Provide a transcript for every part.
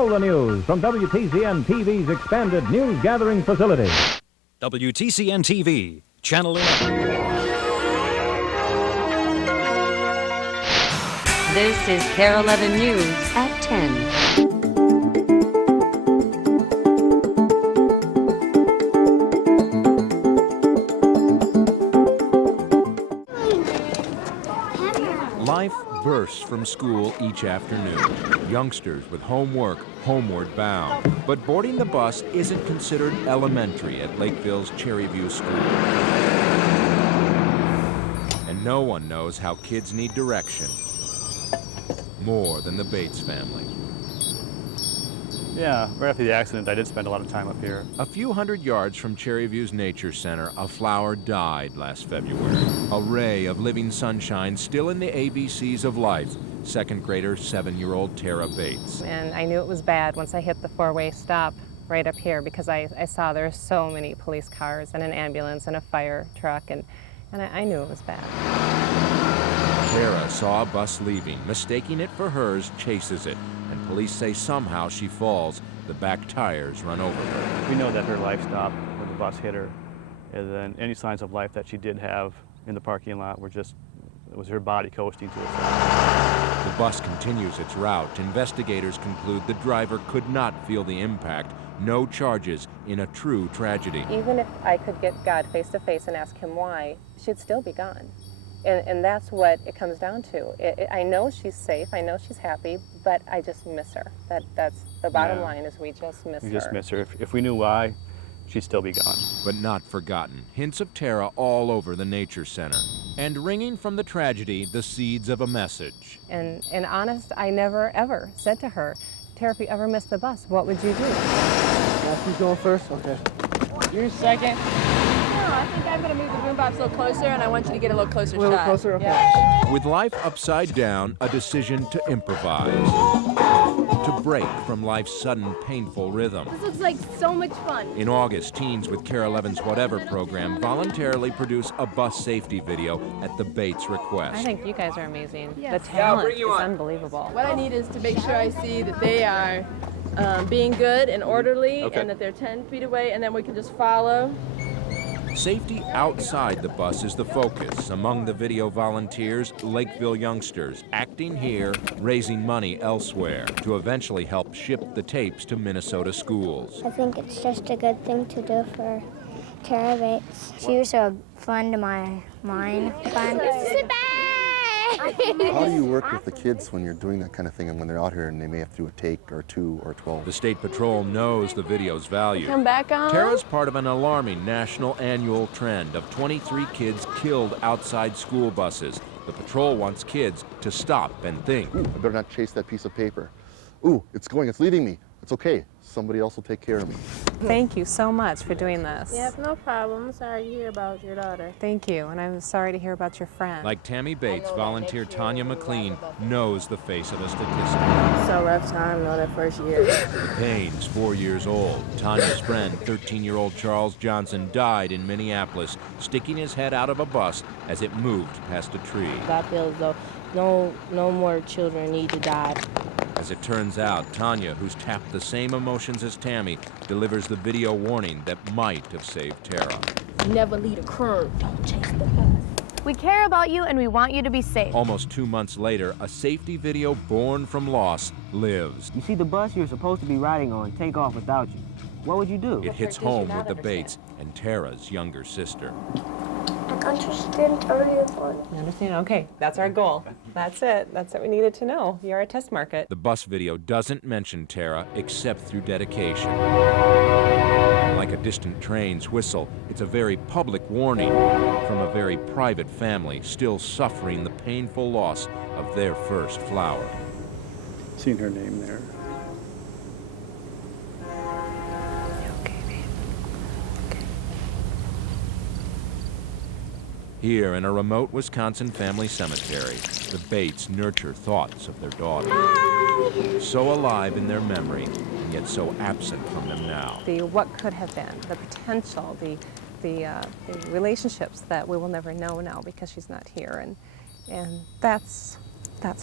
all the news from WTCN TV's expanded news gathering facility. WTCN TV, Channel 11. This is KARE 11 News at 10. Life bursts from school each afternoon. Youngsters with homework homeward bound. But boarding the bus isn't considered elementary at Lakeville's Cherry View School. And no one knows how kids need direction more than the Bates family. Yeah, right after the accident, I did spend a lot of time up here. A few hundred yards from Cherry View's Nature Center, a flower died last February. A ray of living sunshine still in the ABCs of life. Second grader, 7-year-old Tara Bates. And I knew it was bad once I hit the four-way stop right up here because I saw there were so many police cars and an ambulance and a fire truck, and I knew it was bad. Tara saw a bus leaving, mistaking it for hers, chases it. And police say somehow she falls. The back tires run over her. We know that her life stopped when the bus hit her, and then any signs of life that she did have in the parking lot were just, it was her body coasting to itself. The bus continues its route. Investigators conclude the driver could not feel the impact. No charges in a true tragedy. Even if I could get God face to face and ask him why, she'd still be gone. And that's what it comes down to. I know she's safe, I know she's happy, but I just miss her. That's the bottom line, is we just miss her. We just miss her. If we knew why, she'd still be gone. But not forgotten. Hints of Tara all over the Nature Center. And ringing from the tragedy, the seeds of a message. And honest, I never ever said to her, Tara, if you ever miss the bus, what would you do? Who's going first? Okay. You're second. I think I'm going to move the boombox a little closer, and I want you to get a little closer shot. A little closer? Okay. Yeah. With life upside down, a decision to improvise. To break from life's sudden, painful rhythm. This looks like so much fun. In August, teens with KARE 11's Whatever program voluntarily produce a bus safety video at the Bates request. I think you guys are amazing. Yes. The talent is unbelievable. What I need is to make sure I see that they are being good and orderly, and that they're 10 feet away, and then we can just follow. Safety outside the bus is the focus. Among the video volunteers, Lakeville youngsters, acting here, raising money elsewhere, to eventually help ship the tapes to Minnesota schools. I think it's just a good thing to do for Tara Bates. She was so fun to my mind. How do you work with the kids when you're doing that kind of thing and when they're out here and they may have to do a take or 2 or 12? The State Patrol knows the video's value. Come back on. Tara's part of an alarming national annual trend of 23 kids killed outside school buses. The patrol wants kids to stop and think. Ooh, I better not chase that piece of paper. Ooh, it's leaving me. It's okay. Somebody else will take care of me. Thank you so much for doing this. Yep, no problem. I'm sorry to hear about your daughter. Thank you, and I'm sorry to hear about your friend. Like Tammy Bates, volunteer Tanya McLean knows the face of a statistic. So rough time, know that first year. Payne's 4 years old. Tanya's friend, 13-year-old Charles Johnson, died in Minneapolis, sticking his head out of a bus as it moved past a tree. I feel as though no more children need to die. As it turns out, Tanya, who's tapped the same emotions as Tammy, delivers the video warning that might have saved Tara. Never lead a curve. Don't chase the bus. We care about you and we want you to be safe. Almost 2 months later, a safety video born from loss lives. You see the bus you're supposed to be riding on take off without you. What would you do? It hits home with the Bates and Tara's younger sister. I understand everyone. You understand? Okay, that's our goal. That's it. That's what we needed to know. You're our test market. The bus video doesn't mention Tara except through dedication. Like a distant train's whistle, it's a very public warning from a very private family still suffering the painful loss of their first flower. Seen her name there. Here in a remote Wisconsin family cemetery, the Bates nurture thoughts of their daughter. So alive in their memory, and yet so absent from them now. The what could have been, the potential, the relationships that we will never know now because she's not here, and that's hard.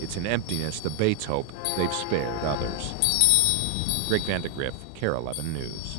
It's an emptiness the Bates hope they've spared others. Greg Vandegrift, KARE 11 News.